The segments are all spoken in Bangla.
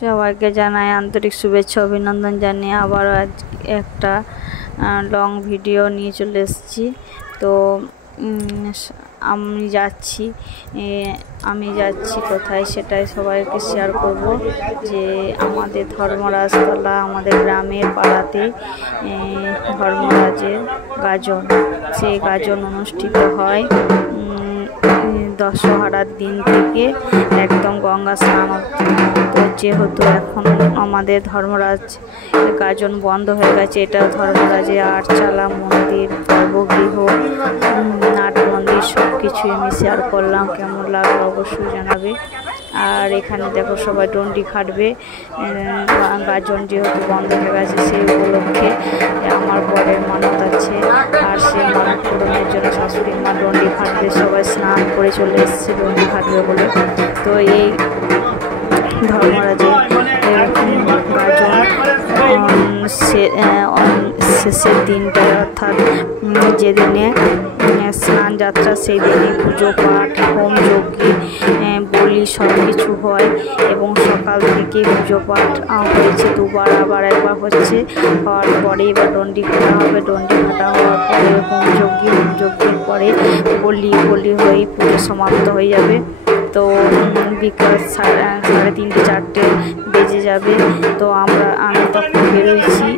সবাইকে জানাই আন্তরিক শুভেচ্ছা অভিনন্দন জানিয়ে আবারও আজ একটা লং ভিডিও নিয়ে চলে এসেছি। তো আমি যাচ্ছি কোথায় সেটাই সবাইকে শেয়ার করব। যে আমাদের ধর্মরাজতলা, আমাদের গ্রামের পাড়াতে ধর্মরাজের গাজন, সেই গাজন অনুষ্ঠিত হয় দশহরার দিন থেকে একদম গঙ্গা স্নান। তো যেহেতু এখন আমাদের ধর্মরাজ গাজন বন্ধ হয়ে গেছে, এটা ধর্মরাজের আটচালা মন্দির, গর্ভগৃহ, নাট মন্দির সব কিছুই আমি শেয়ার করলাম। কেমন লাগলো অবশ্যই জানাবে। আর এখানে দেখো সবাই ডন্ডি খাটবে, গাজন যেহেতু বন্ধ হয়ে গেছে সেই উপলক্ষে আমার বরের মানত আছে। আর সেই মানত পূরণের জন্য শাশুড়ি মা ডন্ডি খাটবে, সবাই স্নান করে চলে এসেছে ডন্ডি খাটবে বলে। তো এই ধর্মরাজের গাজন শেষের দিনটায়, অর্থাৎ যেদিনে স্নান যাত্রা সেই দিনে পুজো পাঠ, হোম যজ্ঞ, বলি সব কিছু হয়। এবং সকাল থেকে পুজো পাঠ হয়েছে দুবার, আবার একবার হচ্ছে। হওয়ার পরে এবার ডন্ডি কাটা হবে। ডন্ডি কাটা হওয়ার পরে হোম যজ্ঞের পরে বলি হয়ে পুজো সমাপ্ত হয়ে যাবে। তো বিকাল 3:30-4টে বেজে যাবে। তো আমি তখন বেরোচ্ছি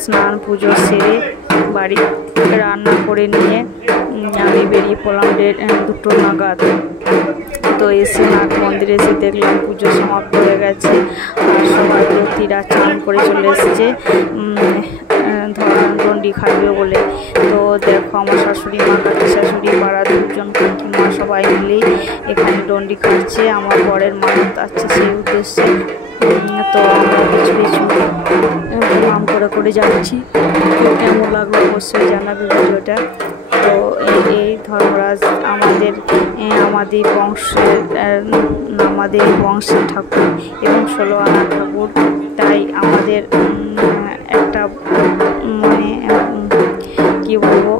স্নান পুজো সেরে বাড়ি রান্না করে নিয়ে আমি বেরিয়ে পড়লাম 2টো নাগাদ। তো এসে নাট মন্দিরে এসে দেখলাম পুজো সমাপ্ত হয়ে গেছে আর সবাই জ্যোতিরা চান করে চলে এসেছে ডন্ডি খাটবে বলে। তো দেখো আমার শাশুড়ি মা, কাকি শাশুড়ি, পাড়া 2জন কাকিমা সবাই মিলেই এখানে ডন্ডি খাটছে। আমার বরের মানত আছে সেই উদ্দেশ্যে। তো আমরা কিছু প্রণাম করে যাচ্ছি। তো কেমন লাগলো অবশ্যই জানাবে ভিডিওটা। তো এই ধর্মরাজ আমাদের বংশের ঠাকুর এবং 16 আনা ঠাকুর। তাই আমাদের একটা কি বলবো,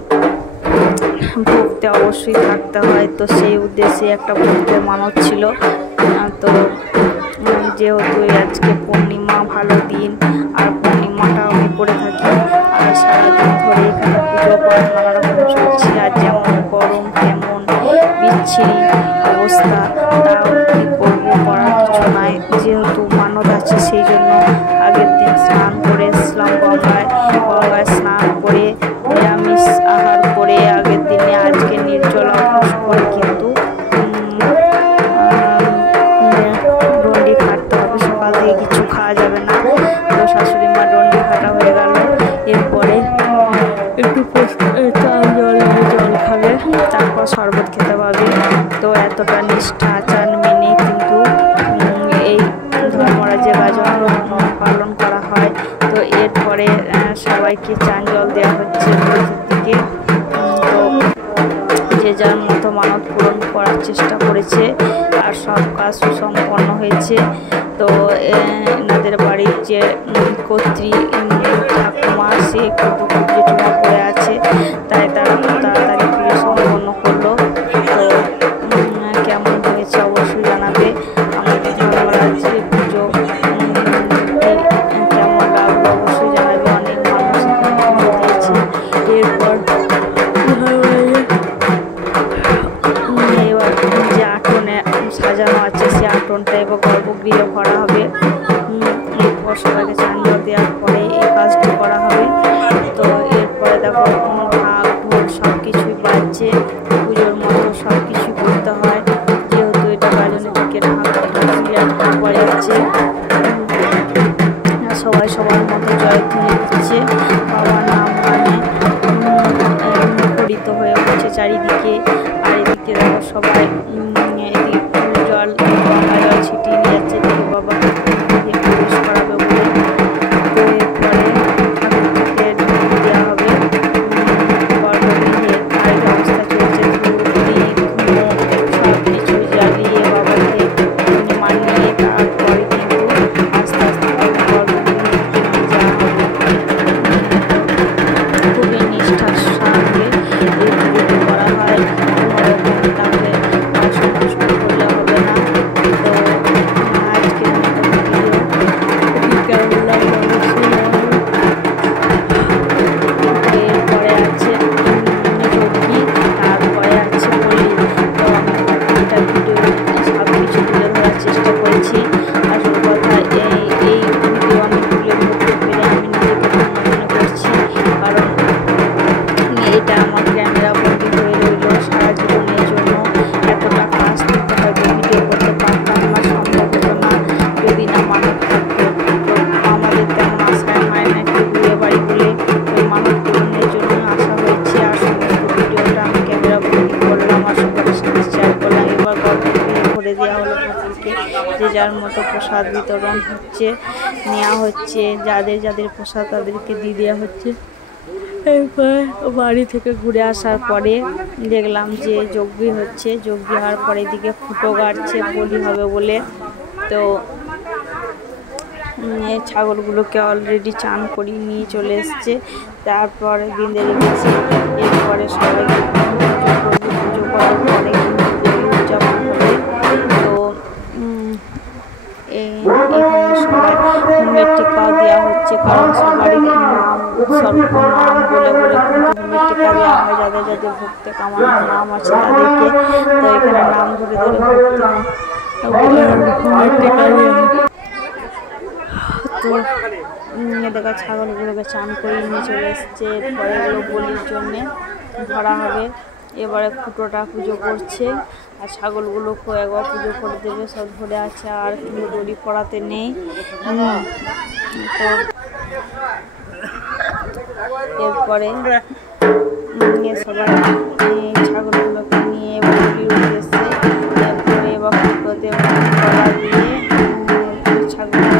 ভক্তি অবশ্যই থাকতে হয়। তো সেই উদ্দেশ্যে একটা ভক্তের মানত ছিল। তো যেহেতু আজকে পূর্ণিমা, ভালো দিন, আর পূর্ণিমাটা আমি করে থাকি। আর সারাদিন ধরে এখানে পুজো পাঠ নানা রকম চলছে। আর যেমন গরম, কেমন বিচ্ছিরি অবস্থা, তাও কি করবো, করার কিছু নাই। যেহেতু মানত আছে সেই জন্য আগের দিন স্নান করে এসলাম গঙ্গায় স্নান করে নিরামিষ আহার করে আগের দিনে আজকে নির্জলা উপোস করে কিন্তু ডন্ডি খাটতে হবে। সকাল থেকে কিছু খাওয়া যাবে না। তো শাশুড়ি মা ডন্ডি খাটা হয়ে গেল। এরপরে একটু জল খাবে, তারপর শরবত খেতে পাবে। তো এতটা নিষ্ঠা আচার মেনে কিন্তু এই ধর্মরাজের গাজন পালন করা হয়। তো এরপরে সবাইকে চান জল দেওয়া হচ্ছে দিকে। তো যে যার মতো মানত পূরণ করার চেষ্টা করেছে আর সব কাজ সুসম্পন্ন হয়েছে। তো এনাদের বাড়ির যে কর্ত্রী ঠাকুমা, সে একটু জেঠুমা পড়ে আছে, তাই তারা খুব তাড়াতাড়ি পুজো সম্পন্ন করলো। তো কেমন হয়েছে অবশ্যই জানাবে। আমাদের ধর্মরাজের পুজো কেমন লাগলো অবশ্যই জানাবে। অনেক মানুষ দিয়েছে। এরপর এবার যে আটনে সাজানো আছে সে আটনটা এবার গর্ভগৃহে ভরা হবে। এরপর সবাইকে চান জল দেওয়ার পরে এই কাজটি করা হবে। তো এরপরে দেখো ঢাক ঢোল সব কিছুই বাজছে, পুজোর মতো সব কিছুই করতে হয়। যেহেতু এটা গাজনের দিকে ঢাক বাজাচ্ছে, সবাই সবার মতো জয়ধ্বনি দিচ্ছে, বাবার নাম গানে মুখরিত হয়ে উঠছে চারিদিকে। আর এদিকে দেখো সবাই এদিকে জল, গঙ্গা জল ছিটিয়ে নিয়ে যাচ্ছে দেখে বাবাকে প্রবেশ করাবে বলে। তো এরপরে ঠাকুরকে দেওয়া হবে গর্ভগৃহে। আর ব্যবস্থা চলছে, সব কিছু জ্বালিয়ে বাবাকে মানিয়ে তারপরে কিন্তু আস্তে আস্তে গর্ভগৃহে যাওয়া হবে। দেওয়ার মতো প্রসাদ বিতরণ হচ্ছে, নেওয়া হচ্ছে, যাদের যাদের প্রসাদ তাদেরকে দিয়ে দেওয়া হচ্ছে। এরপর বাড়ি থেকে ঘুরে আসার পরে দেখলাম যে যজ্ঞ হচ্ছে, যজ্ঞ হওয়ার পরে এদিকে ফুটো গাড়ছে বলি হবে বলে। তো ছাগলগুলোকে অলরেডি চান করিয়ে নিয়ে চলে এসছে, তারপরে বিঁধে রেখেছে। এরপরে সবাইকে পুজো করার পরে উদযাপন হবে। তো এখানে সবাই হোমের টিকাও দেওয়া হচ্ছে, কারণ সবারই নাম সর্বনাম বলে বলে কিন্তু হোমের টিকা দেওয়া হয় যাদের যাদের ভক্তে কামানোর নাম আছে তাদেরকে। তো এখানে নাম ধরে ধরে হোমের টিকা দেওয়া হয়। তো দেখা ছাগলগুলোকে চান করে নিয়ে চলে এসছে, এরপরে এগুলো বলির জন্যে ধরা হবে। এবারে ফুটোটা পুজো করছে আর ছাগলগুলোকেও একবার পুজো করে দেবে, সব ধরে আছে আর কিন্তু দড়ি পড়াতে নেই। তো এরপরে সবাই ছাগলগুলোকে নিয়ে বলির উদ্দেশ্যে এরপরে এবার ফুটোতে কলা দিয়ে ছাগলের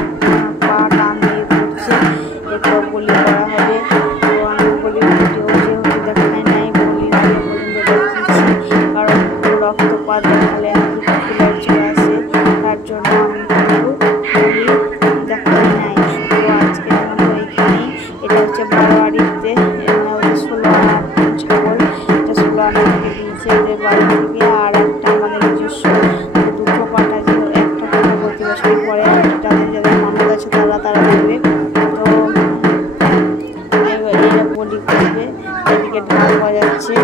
পা টান দিয়ে করছে, এরপর বলি করা হবে। তো আমি বলির ভিডিও যেহেতু দেখায় নাই, বলির আগে পর্যন্ত দেখিয়েছি, কারণ রক্তপাত দেখালে নাকি কপিলার চলে আসে, তার জন্য আমি কিন্তু বলি দেখাই নাই। তো আজকের মতো এইখানেই। এটা হচ্ছে বারোয়ারিতে 16 আনা ছাগল, এটা 16 আনা থেকে দিয়েছে এদের বাড়ি থেকে। আর একটা আমাদের নিজস্ব দুটো পাটা, যে একটা পাটা প্রতি বছর পরে যাদের যাদের মানত আছে তারা দেবে। তো এরা বলি করবে, এদিকে ঢাল বাজাচ্ছে।